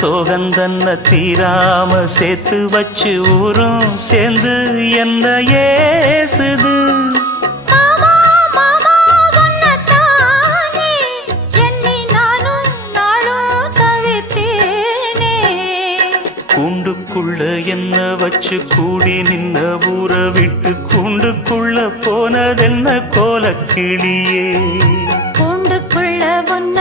சோகந்தன்ன தீராம சேர்த்து வச்சு ஊரும் சேர்ந்து என்ன ஏசுது. மாமா மாமா உன்னத்தானே எண்ணி நானும் நாளும் தவித்தேனே. கூண்டுக்குள்ள என்ன வச்சு கூடி நின்ன ஊற விட்டு கூண்டுக்குள்ள போனதென்ன கோலக்கிளியே. கூண்டுக்குள்ள ஒன்ன